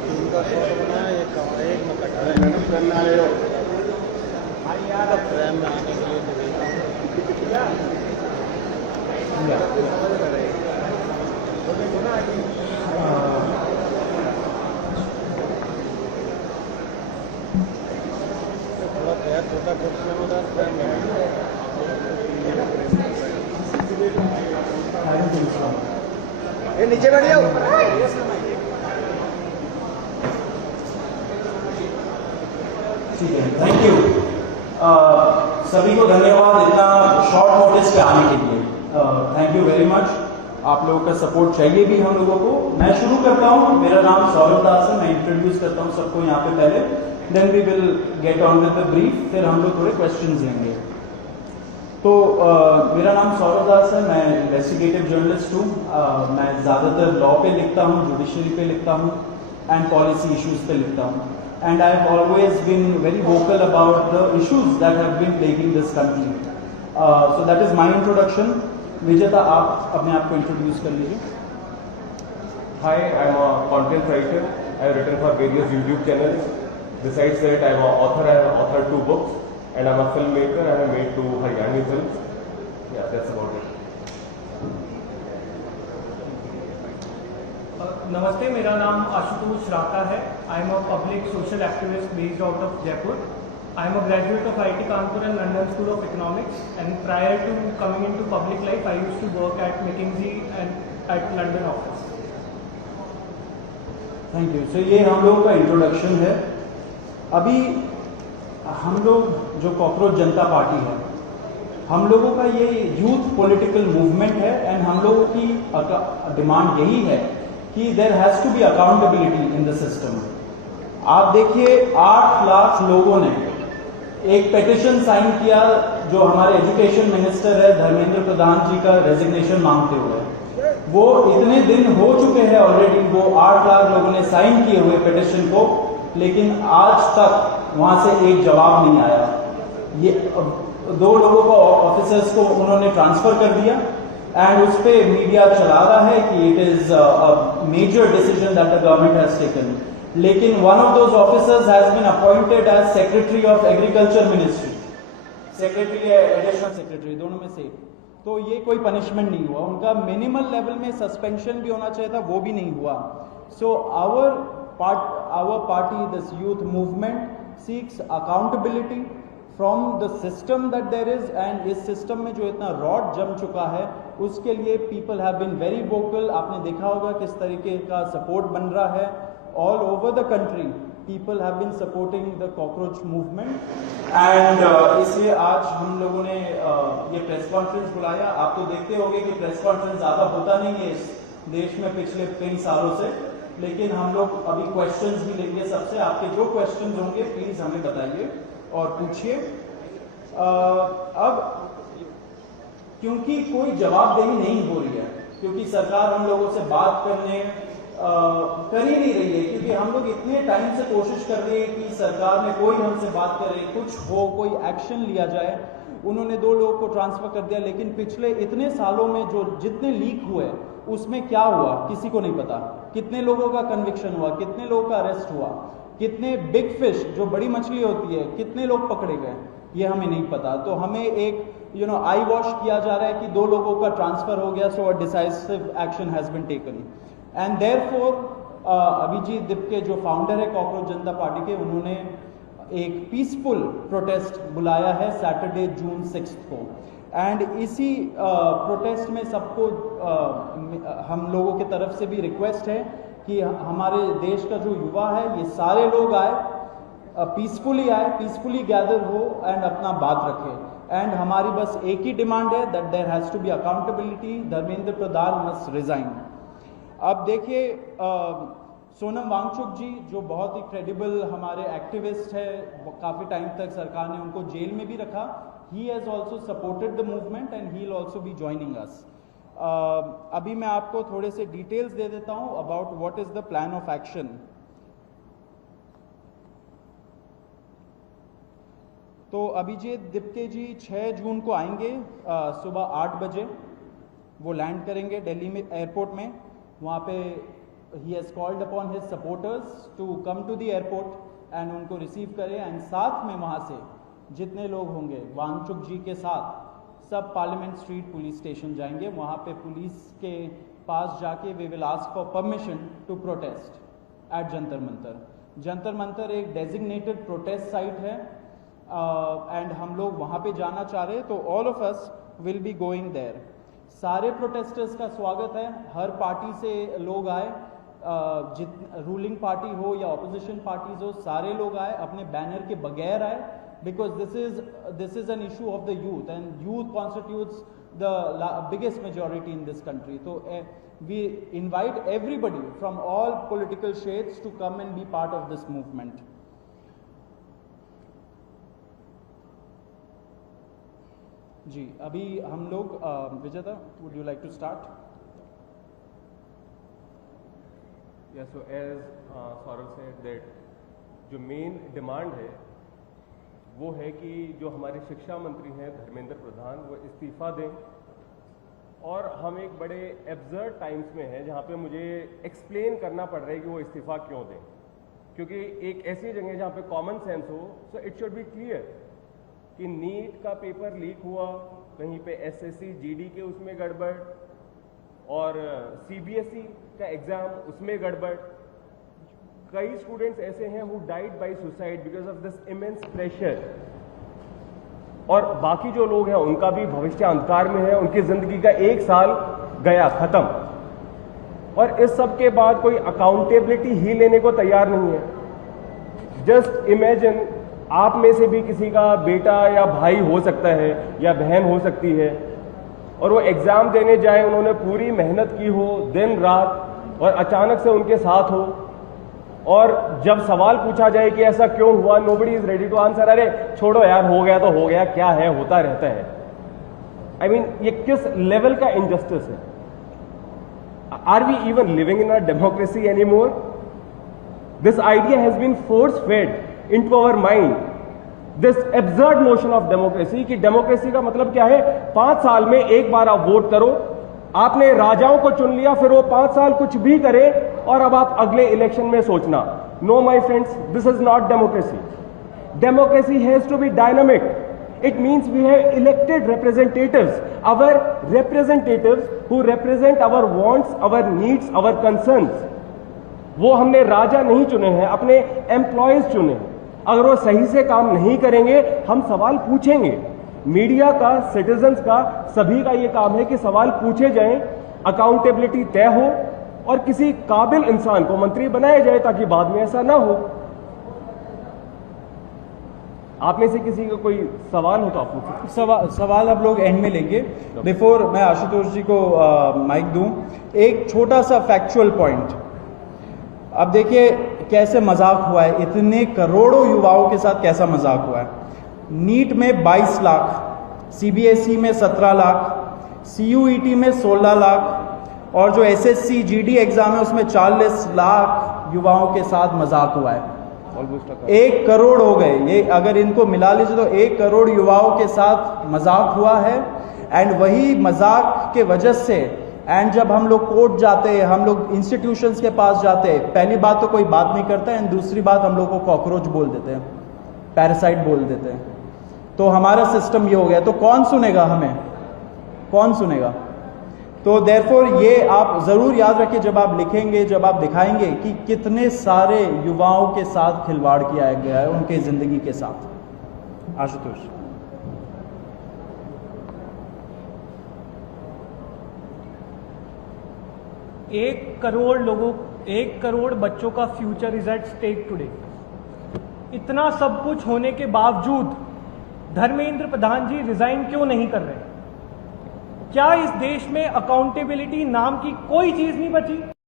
Team का shot बना है, एक में कटा है। मेहनत करना है फ्रेम में आने के लिए थोड़ा पैर छोटा कुर्सी में उधर फ्रेम में नीचे बैठ जाओ। ठीक है, थैंक यू। सभी को धन्यवाद इतना शॉर्ट नोटिस पे आने के लिए। Thank you very much. आप लोगों का सपोर्ट चाहिए भी हम लोगों को। मैं शुरू करता हूँ। मेरा नाम सौरभ दास है। मैं इंट्रोड्यूस करता हूँ सबको यहाँ पे पहले, then we will get on with the brief, फिर हम लोग थोड़े क्वेश्चंस लेंगे। तो मेरा नाम सौरभ दास है। मैं इन्वेस्टिगेटिव जर्नलिस्ट हूँ। मैं ज़्यादातर लॉ पे लिखता हूँ, जुडिशरी पे लिखता हूँ एंड पॉलिसी इश्यूज पे लिखता हूँ। And I have always been very vocal about the issues that have been plaguing this country. So that is my introduction. Vijeta, आप अपने आप को introduce कर लीजिए. Hi, I am a content writer. I have written for various YouTube channels. Besides that, I am an author. I have authored 2 books, and I am a filmmaker. I have made 2 Haryani films. Yeah, that's about it. नमस्ते, मेरा नाम आशुतोष राका है। I am a public social activist based out of Jaipur. I am a graduate of IIT Kanpur and London School of Economics and prior to coming into public life I used to work at McKinsey and at London office. Thank you. So ये हम लोगों का introduction है। अभी हम लोग जो cockroach जनता party है, हम लोगों का ये यूथ पॉलिटिकल मूवमेंट है एंड हम लोगों की डिमांड यही है कि there has to be accountability in the system. आप देखिए 8 लाख लोगों ने एक पेटिशन साइन किया जो हमारे एजुकेशन मिनिस्टर है धर्मेंद्र प्रधान जी का रेजिग्नेशन मांगते हुए। वो इतने दिन हो चुके हैं ऑलरेडी, वो 8 लाख लोगों ने साइन किए हुए पेटिशन को, लेकिन आज तक वहां से एक जवाब नहीं आया। ये 2 लोगों को ऑफिसर्स को उन्होंने ट्रांसफर कर दिया एंड उस पे मीडिया चला रहा है कि it is a major decision that the government has taken. लेकिन one of those officers has been appointed as secretary of agriculture ministry, secretary या एडिशनल सेक्रेटरी, दोनों में से। तो ये कोई पनिशमेंट नहीं हुआ उनका। मिनिमल लेवल में सस्पेंशन भी होना चाहिए था, वो भी नहीं हुआ। So our party, this youth movement seeks accountability from the system that there is, and इस सिस्टम में जो इतना रॉड जम चुका है उसके लिए people have been very vocal. आपने देखा होगा किस तरीके का सपोर्ट बन रहा है all over the country. People have been supporting the cockroach movement and इसलिए आज हम लोगों ने ये प्रेस कॉन्फ्रेंस बुलाया। आप तो देखते होंगे कि प्रेस कॉन्फ्रेंस ज्यादा होता नहीं है इस देश में पिछले कई सालों से, लेकिन हम लोग अभी क्वेश्चंस भी लेंगे सबसे। आपके जो क्वेश्चंस होंगे प्लीज हमें बताइए और पूछिए। अब क्योंकि कोई जवाबदेही नहीं हो रही है, क्योंकि सरकार हम लोगों से बात करने कर ही नहीं रही है, क्योंकि हम लोग इतने टाइम से कोशिश कर रहे हैं कि सरकार में कोई हमसे बात करे, कुछ हो, कोई एक्शन लिया जाए। उन्होंने 2 लोगों को ट्रांसफर कर दिया, लेकिन पिछले इतने सालों में जो जितने लीक हुए उसमें क्या हुआ किसी को नहीं पता। कितने लोगों का कन्विक्शन हुआ, कितने लोगों का अरेस्ट हुआ, कितने बिग फिश जो बड़ी मछली होती है कितने लोग पकड़े गए, ये हमें नहीं पता। तो हमें एक आई वॉश किया जा रहा है कि 2 लोगों का ट्रांसफर हो गया, so a decisive action has been taken and therefore Abhijit Dipke जो फाउंडर है कॉकरोच जनता पार्टी के, उन्होंने एक पीसफुल प्रोटेस्ट बुलाया है सैटरडे जून 6 को। एंड इसी प्रोटेस्ट में सबको हम लोगों की तरफ से भी रिक्वेस्ट है कि हमारे देश का जो युवा है ये सारे लोग आए, पीसफुली आए, पीसफुली गैदर हो एंड अपना बात रखें। एंड हमारी बस एक ही डिमांड है that there has to be accountability, Dharmendra Pradhan must resign. अब देखिए सोनम वांगचुक जी जो बहुत ही क्रेडिबल हमारे एक्टिविस्ट है, काफ़ी टाइम तक सरकार ने उनको जेल में भी रखा। He has also supported the movement and he will also be joining us. अभी मैं आपको थोड़े से डिटेल्स दे देता हूं about what is the plan of action. तो अभिजीत दिपके जी 6 जून को आएंगे सुबह 8 बजे। वो लैंड करेंगे दिल्ली में एयरपोर्ट में। वहाँ पे he has called upon his supporters to come to the airport and उनको रिसीव करें, एंड साथ में वहाँ से जितने लोग होंगे वांगचुक जी के साथ सब पार्लियामेंट स्ट्रीट पुलिस स्टेशन जाएंगे। वहाँ पे पुलिस के पास जाके we will ask for permission to protest at Jantar Mantar. Jantar Mantar एक डेजिग्नेटेड प्रोटेस्ट साइट है एंड हम लोग वहाँ पे जाना चाह रहे हैं, तो all of us will be going there. सारे प्रोटेस्टर्स का स्वागत है, हर पार्टी से लोग आए, रूलिंग पार्टी हो या ऑपोजिशन पार्टीज हो, सारे लोग आए, अपने बैनर के बगैर आए, because this is an issue of the youth and youth constitutes the biggest majority in this country. So we invite everybody from all political shades to come and be part of this movement. जी अभी हम लोग विजेता, would you like to start? Yeah, so as Saurav said that जो main demand है वो है कि जो हमारे शिक्षा मंत्री हैं धर्मेंद्र प्रधान वो इस्तीफा दें, और हम एक बड़े एब्सर्ड टाइम्स में हैं जहाँ पे मुझे एक्सप्लेन करना पड़ रहा है कि वो इस्तीफा क्यों दें, क्योंकि एक ऐसी जगह जहाँ पे कॉमन सेंस हो, so it should be clear कि नीट का पेपर लीक हुआ, कहीं पे एसएससी जीडी के उसमें गड़बड़, और सीबीएसई का एग्जाम उसमें गड़बड़। कई स्टूडेंट्स ऐसे हैं who died by suicide because of this immense pressure, और बाकी जो लोग हैं उनका भी भविष्य अंधकार में है, उनकी जिंदगी का एक साल गया खत्म, और इस सब के बाद कोई अकाउंटेबिलिटी ही लेने को तैयार नहीं है। जस्ट इमेजिन, आप में से भी किसी का बेटा या भाई हो सकता है या बहन हो सकती है, और वो एग्जाम देने जाए, उन्होंने पूरी मेहनत की हो दिन रात, और अचानक से उनके साथ हो, और जब सवाल पूछा जाए कि ऐसा क्यों हुआ, nobody is ready to answer, अरे छोड़ो यार, हो गया तो हो गया, क्या है, होता रहता है। आई मीन ये किस लेवल का इनजस्टिस है? Are we even living in a democracy anymore? This idea has been force fed into our mind, this absurd notion of democracy, कि डेमोक्रेसी का मतलब क्या है, 5 साल में एक बार आप वोट करो, आपने राजाओं को चुन लिया, फिर वो 5 साल कुछ भी करे, और अब आप अगले इलेक्शन में सोचना। No my friends, this is not democracy. Democracy has to be dynamic. It means we have elected representatives, our representatives who represent our wants, our needs, our concerns. वो हमने राजा नहीं चुने हैं, अपने एम्प्लॉयज चुने हैं। अगर वो सही से काम नहीं करेंगे, हम सवाल पूछेंगे। मीडिया का, सिटीजन्स का, सभी का ये काम है कि सवाल पूछे जाएं, अकाउंटेबिलिटी तय हो, और किसी काबिल इंसान को मंत्री बनाया जाए ताकि बाद में ऐसा ना हो। आप में से किसी का कोई सवाल हो तो आप पूछिए। सवाल आप लोग एंड में लेंगे। बिफोर मैं आशुतोष जी को माइक दूं, एक छोटा सा फैक्चुअल पॉइंट। अब देखिए कैसे मजाक हुआ है, इतने करोड़ों युवाओं के साथ कैसा मजाक हुआ है। नीट में 22 लाख, सीबीएसई में 17 लाख, सीयूईटी में 16 लाख, और जो एसएससी जीडी एग्जाम है उसमें 40 लाख युवाओं के साथ मजाक हुआ है। 1 करोड़ हो गए ये, अगर इनको मिला लीजिए तो 1 करोड़ युवाओं के साथ मजाक हुआ है। एंड वही मजाक के वजह से, एंड जब हम लोग कोर्ट जाते हैं, हम लोग इंस्टीट्यूशंस के पास जाते हैं, पहली बात तो कोई बात नहीं करता है, एंड दूसरी बात हम लोग को कॉकरोच बोल देते हैं, पैरासाइट बोल देते हैं। तो हमारा सिस्टम ये हो गया, तो कौन सुनेगा हमें, कौन सुनेगा? तो देयरफॉर ये आप जरूर याद रखिए जब आप लिखेंगे, जब आप दिखाएंगे कि कितने सारे युवाओं के साथ खिलवाड़ किया गया है, उनके जिंदगी के साथ। आशुतोष। एक करोड़ बच्चों का future is at stake today. इतना सब कुछ होने के बावजूद धर्मेंद्र प्रधान जी रिजाइन क्यों नहीं कर रहे? क्या इस देश में अकाउंटेबिलिटी नाम की कोई चीज नहीं बची?